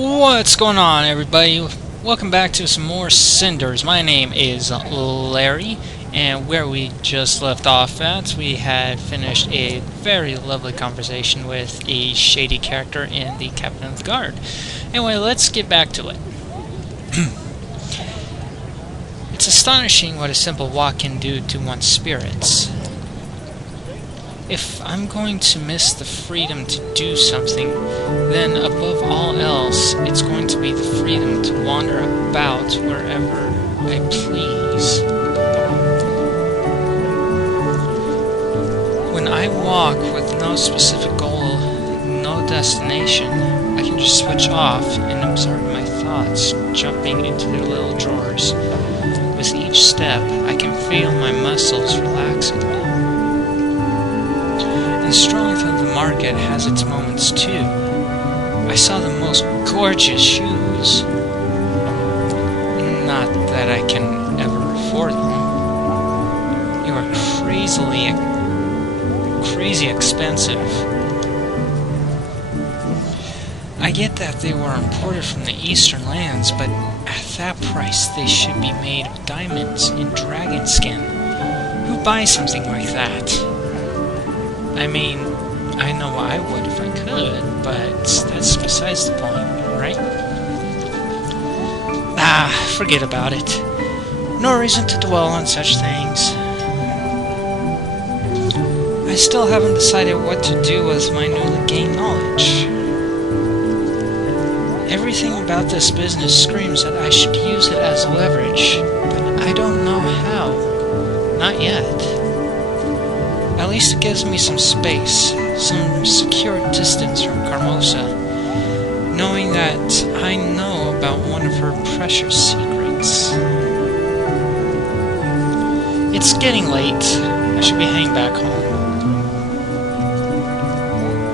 What's going on, everybody? Welcome back to some more Cinders. My name is Larry, and where we just left off at, we had finished a very lovely conversation with a shady character in the Captain of the Guard. Anyway, let's get back to it. It's astonishing what a simple walk can do to one's spirits. If I'm going to miss the freedom to do something, then above all else, it's going to be the freedom to wander about wherever I please. When I walk with no specific goal, no destination, I can just switch off and absorb my thoughts, jumping into their little drawers. With each step, I can feel my muscles relaxing. The strength of the market has its moments too. I saw the most gorgeous shoes. Not that I can ever afford them. They were crazy expensive. I get that they were imported from the eastern lands, but at that price they should be made of diamonds and dragon skin. Who buys something like that? I mean, I know I would if I could, but that's besides the point, right? Forget about it. No reason to dwell on such things. I still haven't decided what to do with my newly gained knowledge. Everything about this business screams that I should use it as leverage, but I don't know how. Not yet. At least it gives me some space, some secure distance from Carmosa, knowing that I know about one of her precious secrets. It's getting late. I should be heading back home.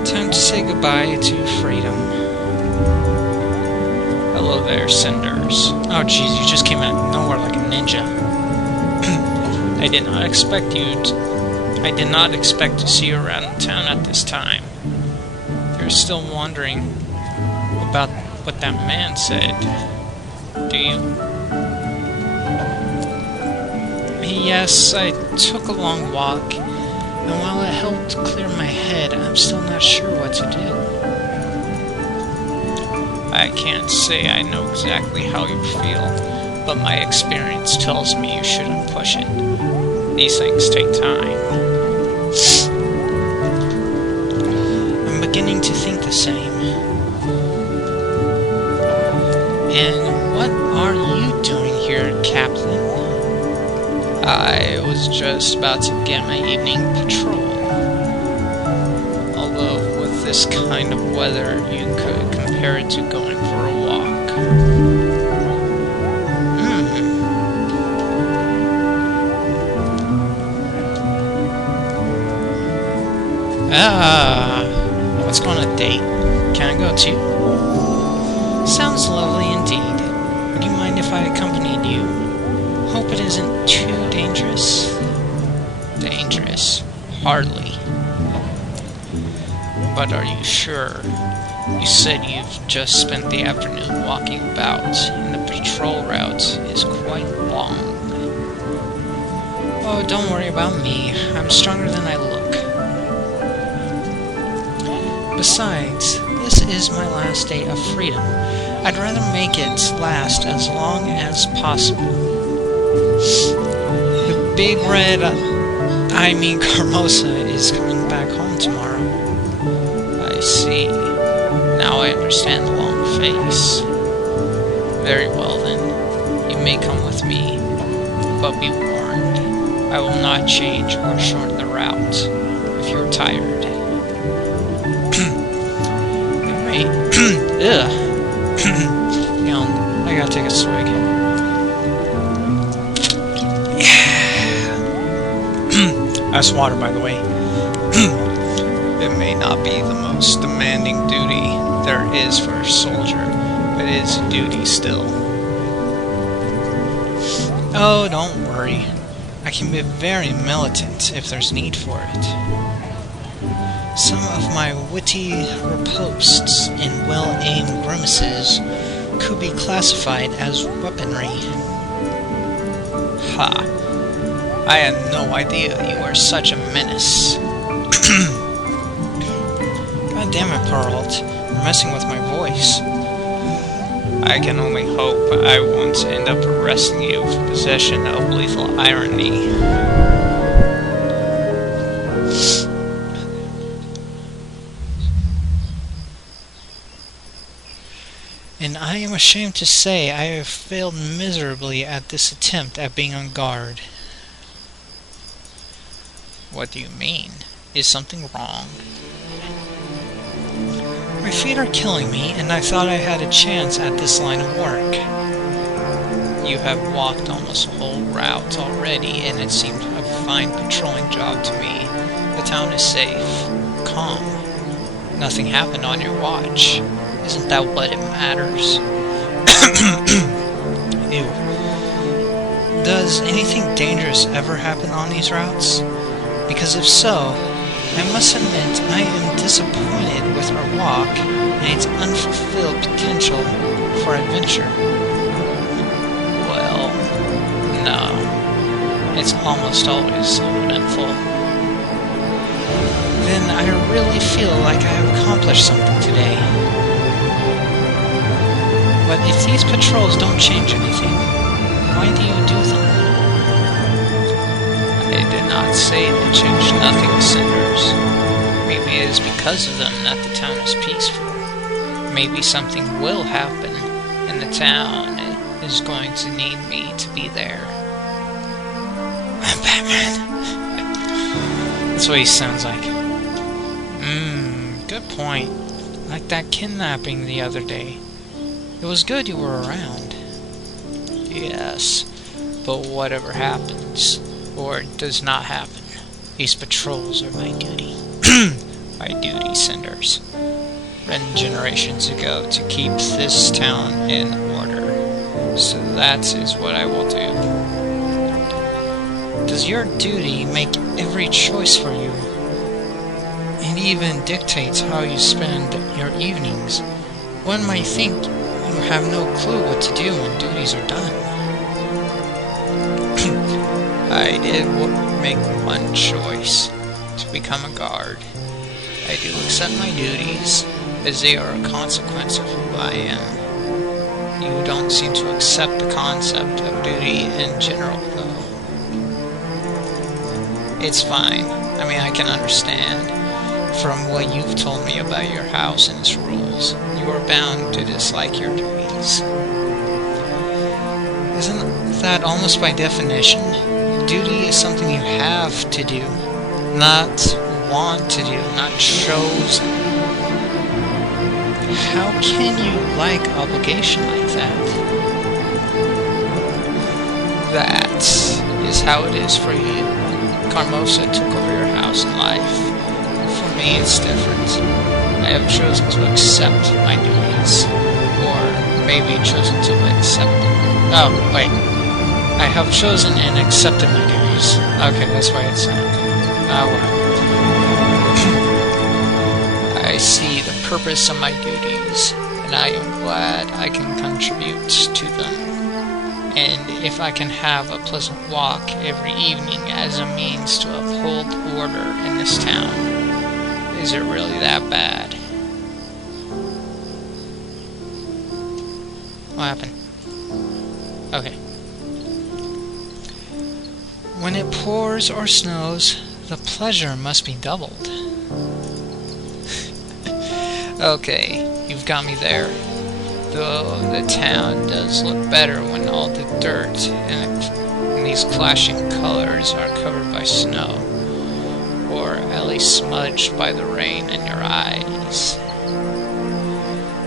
Time to say goodbye to freedom. Hello there, Cinders. Oh jeez, you just came out of nowhere like a ninja. I did not expect to see you around town at this time. You're still wondering about what that man said, do you? Yes, I took a long walk, and while it helped clear my head, I'm still not sure what to do. I can't say I know exactly how you feel, but my experience tells me you shouldn't push it. These things take time. I'm beginning to think the same. And what are you doing here, Captain? I was just about to begin my evening patrol. Although with this kind of weather, you could compare it to going for a walk. Let's go on a date. Can I go too? Sounds lovely indeed. Would you mind if I accompanied you? Hope it isn't too dangerous. Dangerous? Hardly. But are you sure? You said you've just spent the afternoon walking about, and the patrol route is quite long. Oh, don't worry about me. I'm stronger than I look. Besides, this is my last day of freedom. I'd rather make it last as long as possible. The big red, Carmosa is coming back home tomorrow. I see. Now I understand the long face. Very well then. You may come with me, but be warned. I will not change or shorten the route if you're tired. Ugh. Hang on, I gotta take a swig. Yeah. That's water, by the way. It may not be the most demanding duty there is for a soldier, but it is a duty still. Oh, don't worry. I can be very militant if there's need for it. Some of my witty ripostes and well-aimed grimaces could be classified as weaponry. Ha! I had no idea you were such a menace. God damn it, Peralt. You're messing with my voice. I can only hope I won't end up arresting you for possession of lethal irony. And I am ashamed to say I have failed miserably at this attempt at being on guard. What do you mean? Is something wrong? My feet are killing me, and I thought I had a chance at this line of work. You have walked almost a whole route already, and it seemed a fine patrolling job to me. The town is safe, calm. Nothing happened on your watch. Isn't that what it matters? Ew. Does anything dangerous ever happen on these routes? Because if so, I must admit I am disappointed with our walk and its unfulfilled potential for adventure. Well, no. It's almost always uneventful. Then I really feel like I have accomplished something today. But if these patrols don't change anything, why do you do them? I did not say they changed nothing, Cinders. Maybe it is because of them that the town is peaceful. Maybe something will happen, and the town is going to need me to be there. I'm Batman. That's what he sounds like. Good point. Like that kidnapping the other day. It was good you were around. Yes, but whatever happens, or does not happen, these patrols are my duty. My duty, Cinders. Written generations ago to keep this town in order. So that is what I will do. Does your duty make every choice for you? It even dictates how you spend your evenings. One might think you have no clue what to do when duties are done. I did make one choice, to become a guard. I do accept my duties, as they are a consequence of who I am. You don't seem to accept the concept of duty in general, though. It's fine. I mean, I can understand. From what you've told me about your house and its rules, you are bound to dislike your duties. Isn't that almost by definition? Duty is something you have to do, not want to do, not chosen. How can you like obligation like that? That is how it is for you. Carmosa took over your house and life. For me, it's different. I have chosen to accept my duties. Or maybe chosen to accept them. Oh, wait. I have chosen and accepted my duties. Okay, that's why it's not okay. Oh, well. I see the purpose of my duties, and I am glad I can contribute to them. And if I can have a pleasant walk every evening as a means to uphold order in this town, is it really that bad? What happened? Okay. When it pours or snows, the pleasure must be doubled. Okay, you've got me there. Though the town does look better when all the dirt and these clashing colors are covered by snow, or at least smudged by the rain in your eyes.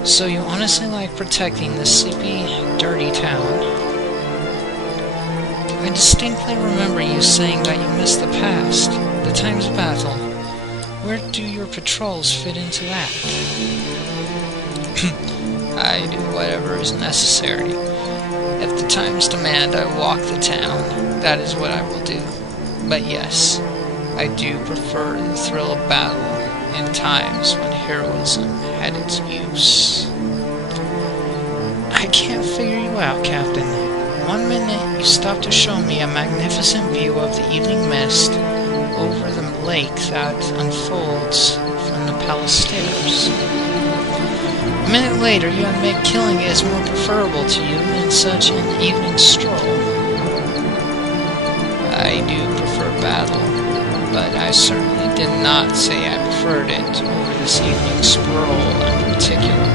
So you honestly like protecting this sleepy, dirty town? I distinctly remember you saying that you miss the past, the times of battle. Where do your patrols fit into that? I do whatever is necessary. If the times demand I walk the town, that is what I will do. But yes, I do prefer the thrill of battle in times when heroism had its use. I can't figure you out, Captain. One minute you stop to show me a magnificent view of the evening mist over the lake that unfolds from the palace stairs. A minute later you admit killing is more preferable to you than such an evening stroll. I do prefer battle, but I certainly did not say I preferred it over this evening stroll in particular.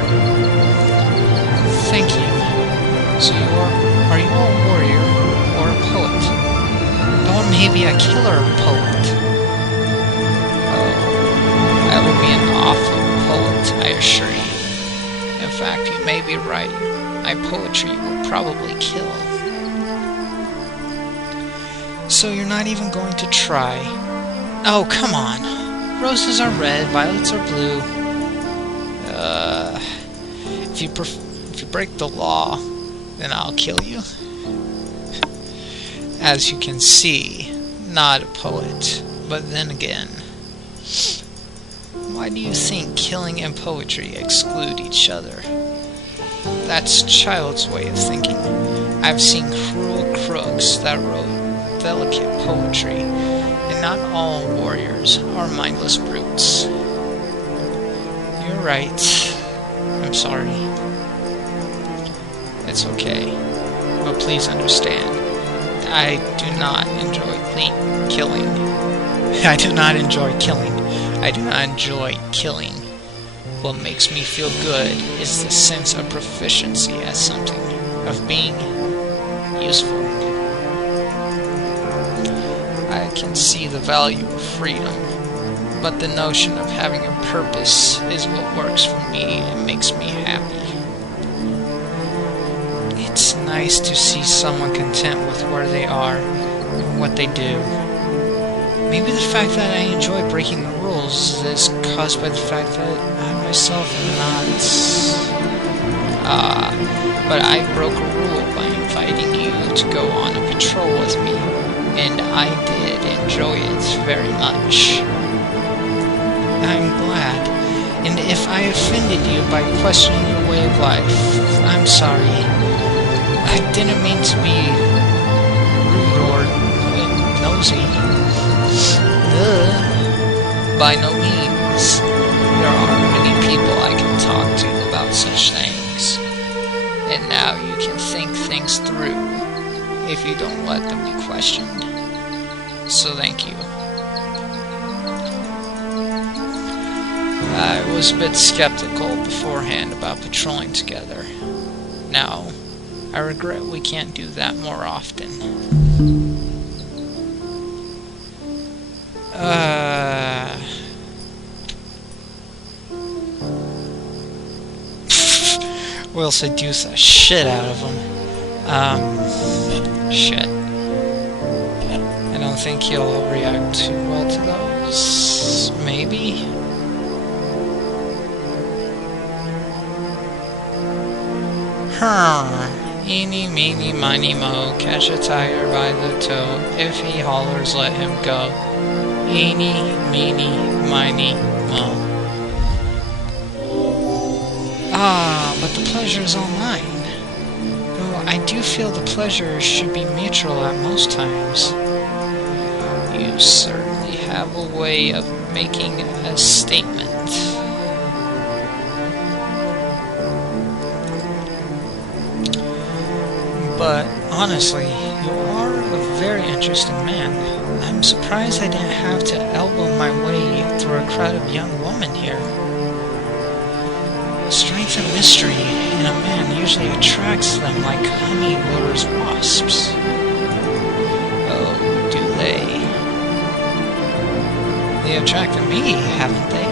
Thank you. So are you a warrior or a poet? Or maybe a killer poet? Oh, I would be an awful poet, I assure you. In fact, you may be right. My poetry will probably kill. So you're not even going to try? Oh, come on. Roses are red, violets are blue. If you break the law, then I'll kill you. As you can see, not a poet. But then again, why do you think killing and poetry exclude each other? That's child's way of thinking. I've seen cruel crooks that wrote delicate poetry, and not all warriors are mindless brutes. You're right. I'm sorry. It's okay, but please understand, I do not enjoy killing. I do not enjoy killing. I do not enjoy killing. What makes me feel good is the sense of proficiency at something, of being useful. I can see the value of freedom, but the notion of having a purpose is what works for me and makes me happy. It's nice to see someone content with where they are and what they do. Maybe the fact that I enjoy breaking the rules is caused by the fact that I myself am not... but I broke a rule by inviting you to go on a patrol with me, and I did enjoy it very much. I'm glad, and if I offended you by questioning your way of life, I'm sorry. I didn't mean to be rude or nosy. By no means. There are many people I can talk to about such things. And now you can think things through if you don't let them be questioned. So thank you. I was a bit skeptical beforehand about patrolling together. Now, I regret we can't do that more often. We'll seduce the shit out of him. Shit. I don't think he'll react too well to those. Maybe? Eeny, meeny, miny, mo, catch a tiger by the toe. If he hollers, let him go. Eeny, meeny, miny, mo. But the pleasure is all mine. Though I do feel the pleasure should be mutual at most times. You certainly have a way of making a statement. But honestly, you are a very interesting man. I'm surprised I didn't have to elbow my way through a crowd of young women here. Strength and mystery in a man usually attracts them like honey lures wasps. Oh, do they? They attracted me, haven't they?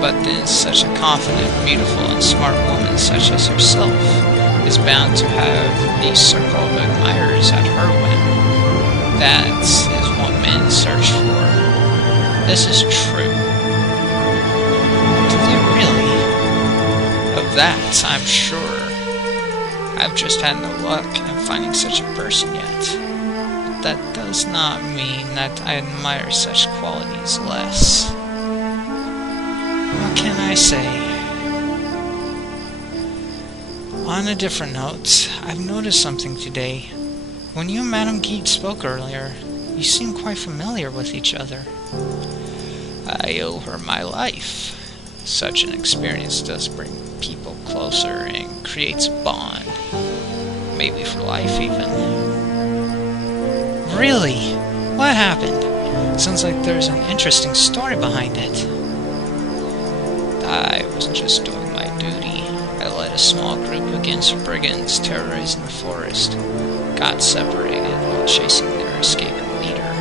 But then such a confident, beautiful, and smart woman such as yourself is bound to have a circle of admirers at her whim. That is what men search for. This is true. Do they really? Of that, I'm sure. I've just had no luck in finding such a person yet. But that does not mean that I admire such qualities less. What can I say? On a different note, I've noticed something today. When you and Madame Guide spoke earlier, you seemed quite familiar with each other. I owe her my life. Such an experience does bring people closer and creates a bond. Maybe for life, even. Really? What happened? Sounds like there's an interesting story behind it. I was just doing my duty. I led a small group against brigands terrorizing the forest. Got separated while chasing their escaping leader.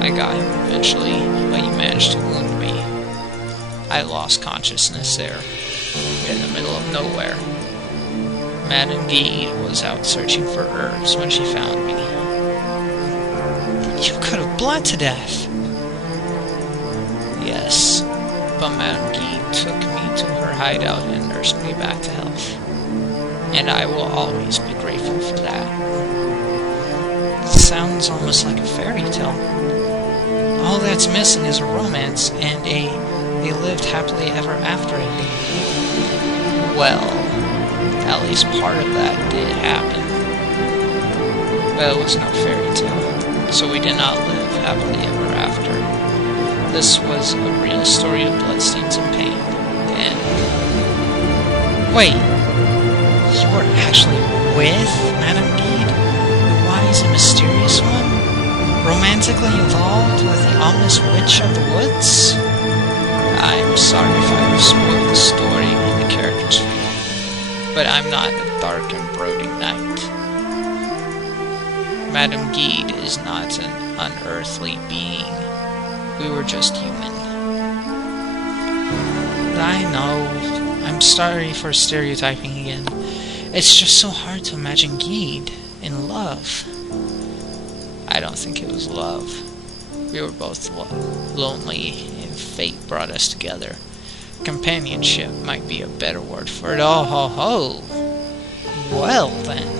I got him eventually, but he managed to wound me. I lost consciousness there, in the middle of nowhere. Madame Guide was out searching for herbs when she found me. You could have bled to death. Yes, but Madame Guide took me to her hideout and nursed me back to health. And I will always be grateful for that. Sounds almost like a fairy tale. All that's missing is a romance and they lived happily ever after ending. Well, at least part of that did happen. But it was no fairy tale, so we did not live happily ever after. This was a real story of bloodstains and pain. And wait, you were actually with Madame Guide, the wise and mysterious one? Romantically involved with the ominous witch of the woods? I'm sorry if I have spoiled the story and the characters for you, but I'm not a dark and brooding knight. Madame Guide is not an unearthly being. We were just human. I know. I'm sorry for stereotyping again. It's just so hard to imagine Guide in love. I don't think it was love. We were both lonely, and fate brought us together. Companionship might be a better word for it. Oh ho ho! Well then.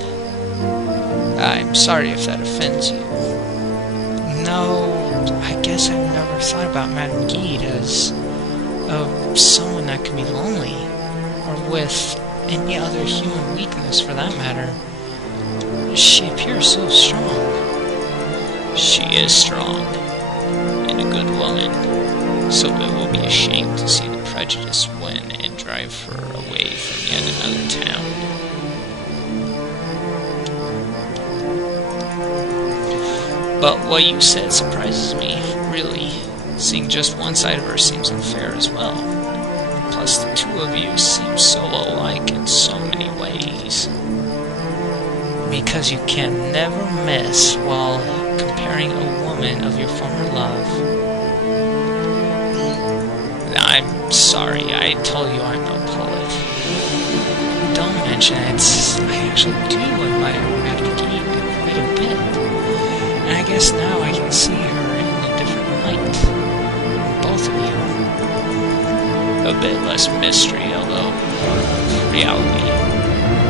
I'm sorry if that offends you. No, I guess I've never thought about Madame Guide as someone that can be lonely, or with any other human weakness for that matter. She appears so strong. She is strong, and a good woman, so it will be a shame to see the prejudice win and drive her away from yet another town. But what you said surprises me, really. Seeing just one side of her seems unfair as well. Plus, the two of you seem so alike in so many ways. Because you can never miss while comparing a woman of your former love. I'm sorry, I told you I'm no poet. Don't mention it. I actually do admire Madame Guide quite a bit. And I guess now I can see her in a different light. Both of you. A bit less mystery, although more of reality.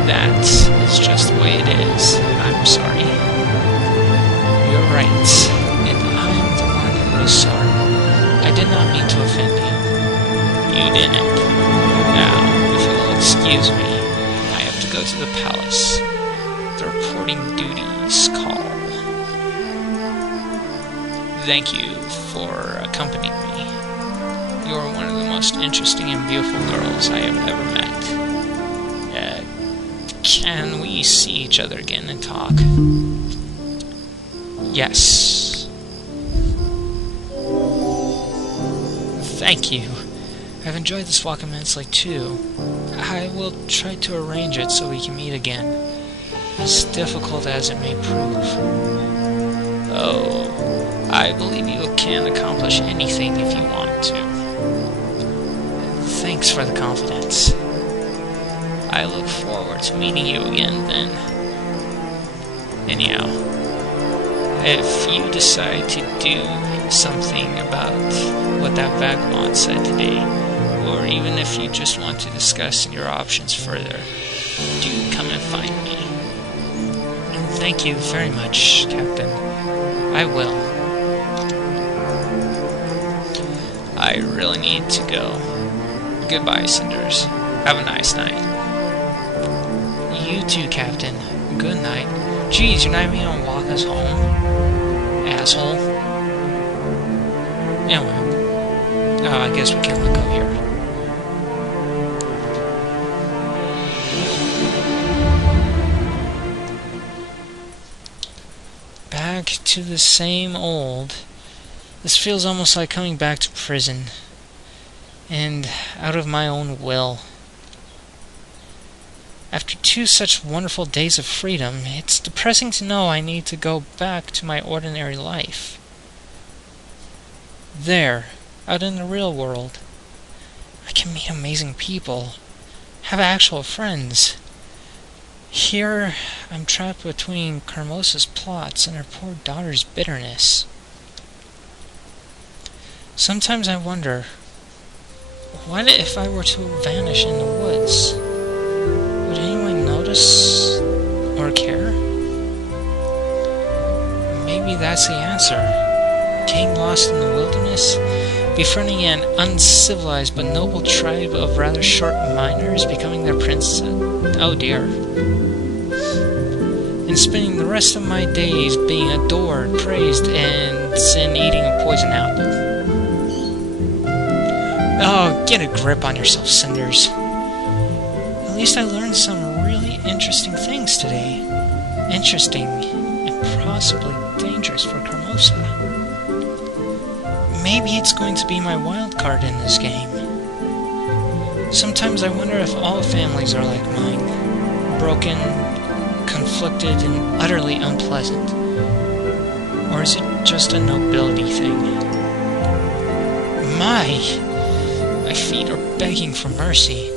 That is just the way it is. I'm sorry. You're right. And I'm the one who is sorry. I did not mean to offend you. You didn't. Now, if you will excuse me, I have to go to the palace. The reporting duties call. Thank you for accompanying me. You are one of the most interesting and beautiful girls I have ever met. Can we see each other again and talk? Yes. Thank you. I've enjoyed this walk immensely too. I will try to arrange it so we can meet again, as difficult as it may prove. Oh, I believe you can accomplish anything if you want to. Thanks for the confidence. I look forward to meeting you again then. Anyhow, if you decide to do something about what that vagabond said today, or even if you just want to discuss your options further, do come and find me. And thank you very much, Captain. I will. I really need to go. Goodbye, Cinders. Have a nice night. You too, Captain. Good night. Geez, you're not even gonna walk us home? Asshole. Anyway. I guess we can let go here. Back to the same old. This feels almost like coming back to prison. And out of my own will. After 2 such wonderful days of freedom, it's depressing to know I need to go back to my ordinary life. There, out in the real world, I can meet amazing people, have actual friends. Here, I'm trapped between Carmosa's plots and her poor daughter's bitterness. Sometimes I wonder, what if I were to vanish in the woods? Would anyone notice or care? Maybe that's the answer. Getting lost in the wilderness, befriending an uncivilized but noble tribe of rather short miners, becoming their princess. Oh dear. And spending the rest of my days being adored, praised, and then eating a poison apple. Oh, get a grip on yourself, Cinders. At least I learned some really interesting things today. Interesting and possibly dangerous for Carmosa. Maybe it's going to be my wild card in this game. Sometimes I wonder if all families are like mine. Broken, conflicted, and utterly unpleasant. Or is it just a nobility thing? My feet are begging for mercy.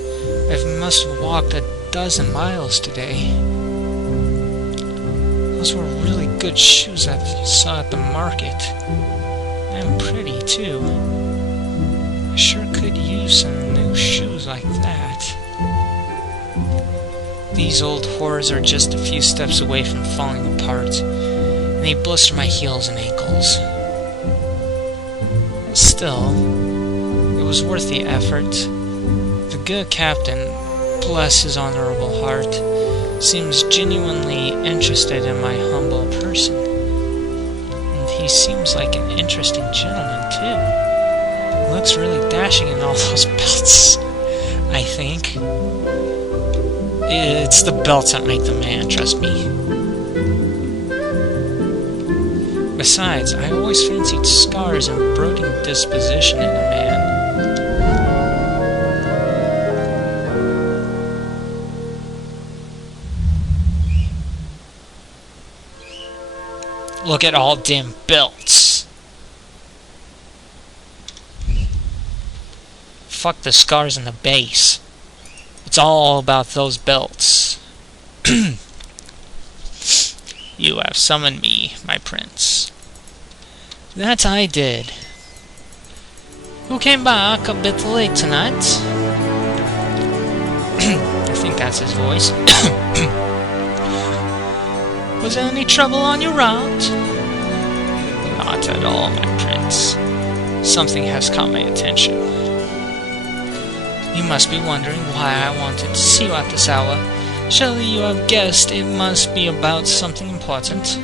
I must have walked 12 miles today. Those were really good shoes I saw at the market. And pretty, too. I sure could use some new shoes like that. These old horrors are just a few steps away from falling apart, and they blister my heels and ankles. Still, it was worth the effort. The good captain, bless his honorable heart, seems genuinely interested in my humble person. And he seems like an interesting gentleman, too. He looks really dashing in all those belts, I think. It's the belts that make the man, trust me. Besides, I always fancied scars and brooding disposition in a man. Look at all them belts. Fuck the scars and the base. It's all about those belts. You have summoned me, my prince. That I did. Who came back a bit late tonight? I think that's his voice. Was there any trouble on your route? Not at all, my prince. Something has caught my attention. You must be wondering why I wanted to see you at this hour. Surely you have guessed it must be about something important.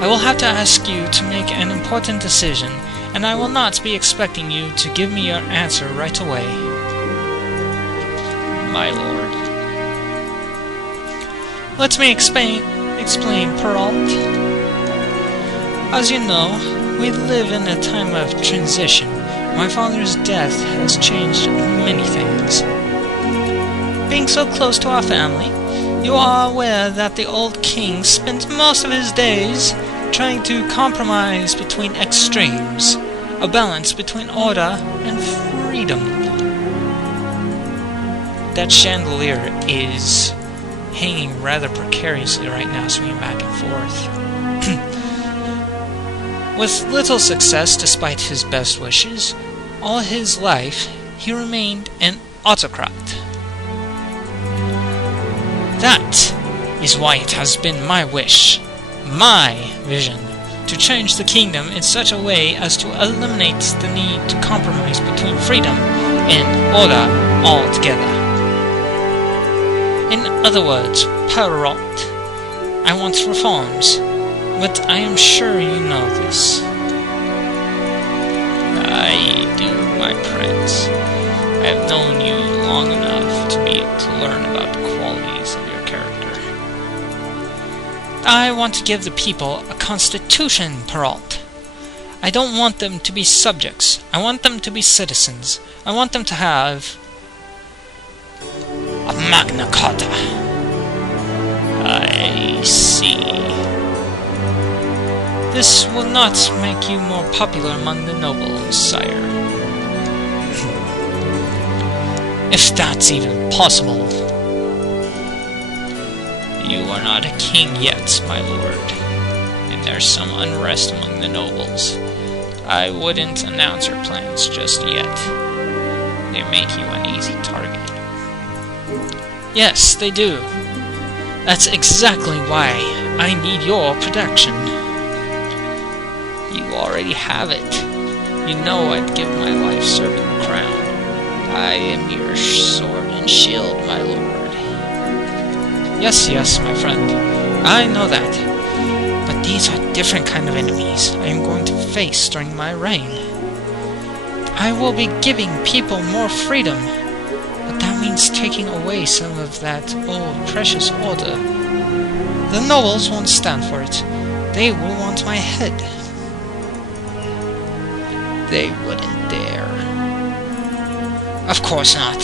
I will have to ask you to make an important decision, and I will not be expecting you to give me your answer right away. My lord. Let me explain, Perrault. As you know, we live in a time of transition. My father's death has changed many things. Being so close to our family, you are aware that the old king spent most of his days trying to compromise between extremes, a balance between order and freedom. That chandelier is hanging rather precariously right now, swinging back and forth. With little success despite his best wishes, all his life he remained an autocrat. That is why it has been my wish, my vision, to change the kingdom in such a way as to eliminate the need to compromise between freedom and order altogether. In other words, Perrault, I want reforms, but I am sure you know this. I do, my prince. I have known you long enough to be able to learn about the qualities of your character. I want to give the people a constitution, Perrault. I don't want them to be subjects. I want them to be citizens. I want them to have a Magna Carta. I see. This will not make you more popular among the nobles, sire. If that's even possible. You are not a king yet, my lord, and there's some unrest among the nobles. I wouldn't announce your plans just yet. They make you an easy target. Yes, they do. That's exactly why I need your protection. You already have it. You know I'd give my life serving the crown. I am your sword and shield, my lord. Yes, yes, my friend. I know that. But these are different kind of enemies I am going to face during my reign. I will be giving people more freedom, but that means taking away some of that old precious order. The nobles won't stand for it. They will want my head. They wouldn't dare. Of course not.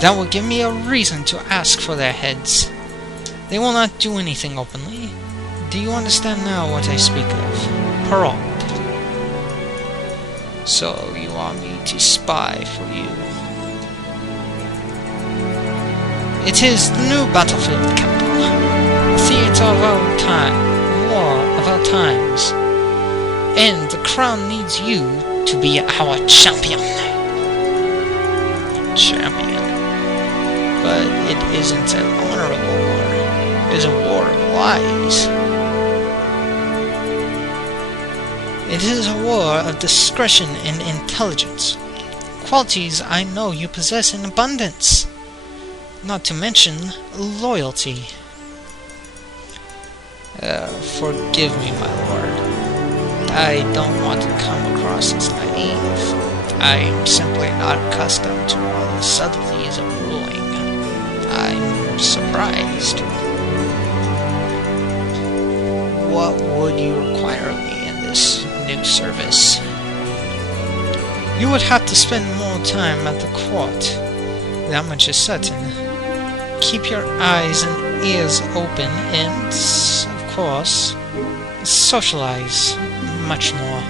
That will give me a reason to ask for their heads. They will not do anything openly. Do you understand now what I speak of? Perrault. So you want me to spy for you? It is the new battlefield, Captain. The theater of our time, war of our times. And the crown needs you to be our champion. Champion? But it isn't an honorable war. It is a war of lies. It is a war of discretion and intelligence. Qualities I know you possess in abundance. Not to mention loyalty. Forgive me, my lord. I don't want to come across as naive. I am simply not accustomed to all the subtleties of ruling. I'm surprised. What would you require of me in this new service? You would have to spend more time at the court. That much is certain. Keep your eyes and ears open and, of course, socialize much more.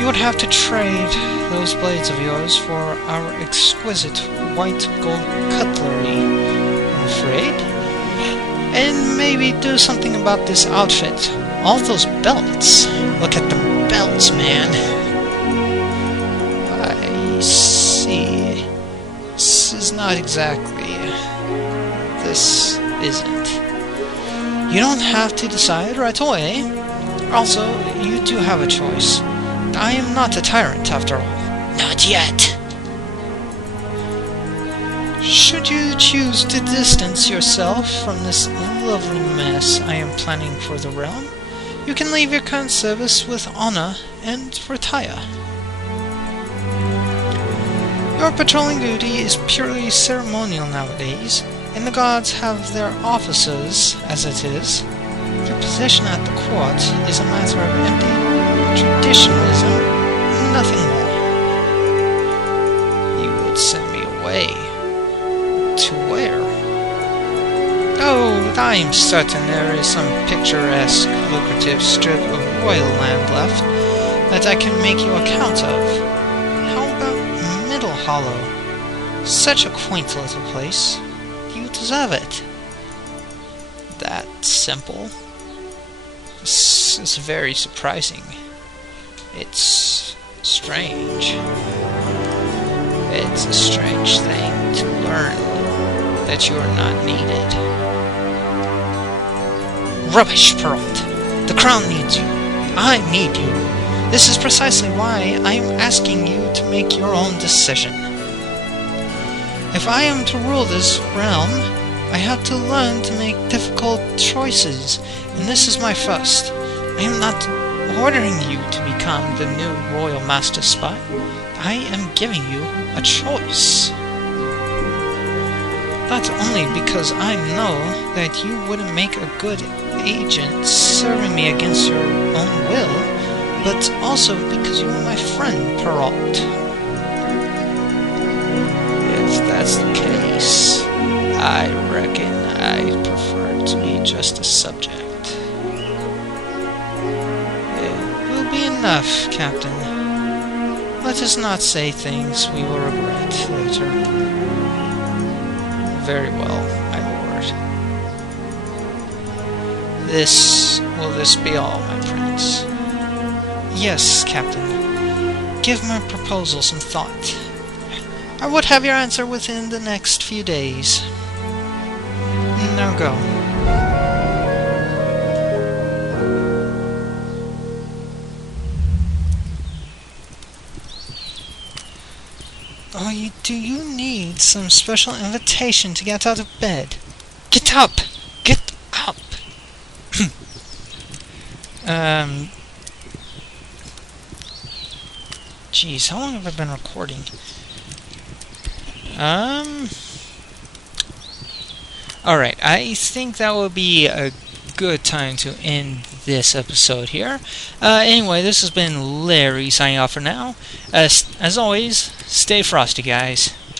You would have to trade those blades of yours for our exquisite white gold cutlery, I'm afraid. And maybe do something about this outfit. All those belts. Look at the belts, man. I see. This is not exactly... This isn't. You don't have to decide right away. Also, you do have a choice. I am not a tyrant, after all. Not yet. Should you choose to distance yourself from this lovely mess I am planning for the realm, you can leave your current service with honor and retire. Your patrolling duty is purely ceremonial nowadays, and the guards have their officers as it is. Your position at the court is a matter of empty traditionalism, nothing more. You would send me away. To where? Oh, I am certain there is some picturesque, lucrative strip of royal land left that I can make you a count of. How about Middle Hollow? Such a quaint little place. You deserve it. That simple? This is very surprising. It's strange. It's a strange thing to learn that you are not needed. Rubbish, Perrault. The crown needs you. I need you. This is precisely why I am asking you to make your own decision. If I am to rule this realm, I have to learn to make difficult choices, and this is my first. I am not ordering you to become the new Royal Master Spy. I am giving you a choice. Not only because I know that you wouldn't make a good agent serving me against your own will, but also because you are my friend, Perrault. If that's the case, I reckon I prefer to be just a subject. It will be enough, Captain. Let us not say things we will regret later. Very well, my lord. Will this be all, my prince? Yes, Captain. Give my proposal some thought. I would have your answer within the next few days. Now go. Oh, do you need some special invitation to get out of bed? Get up! Get up! Jeez, how long have I been recording? Alright, I think that will be a good time to end this episode here. Anyway, this has been Larry signing off for now. As always, stay frosty, guys.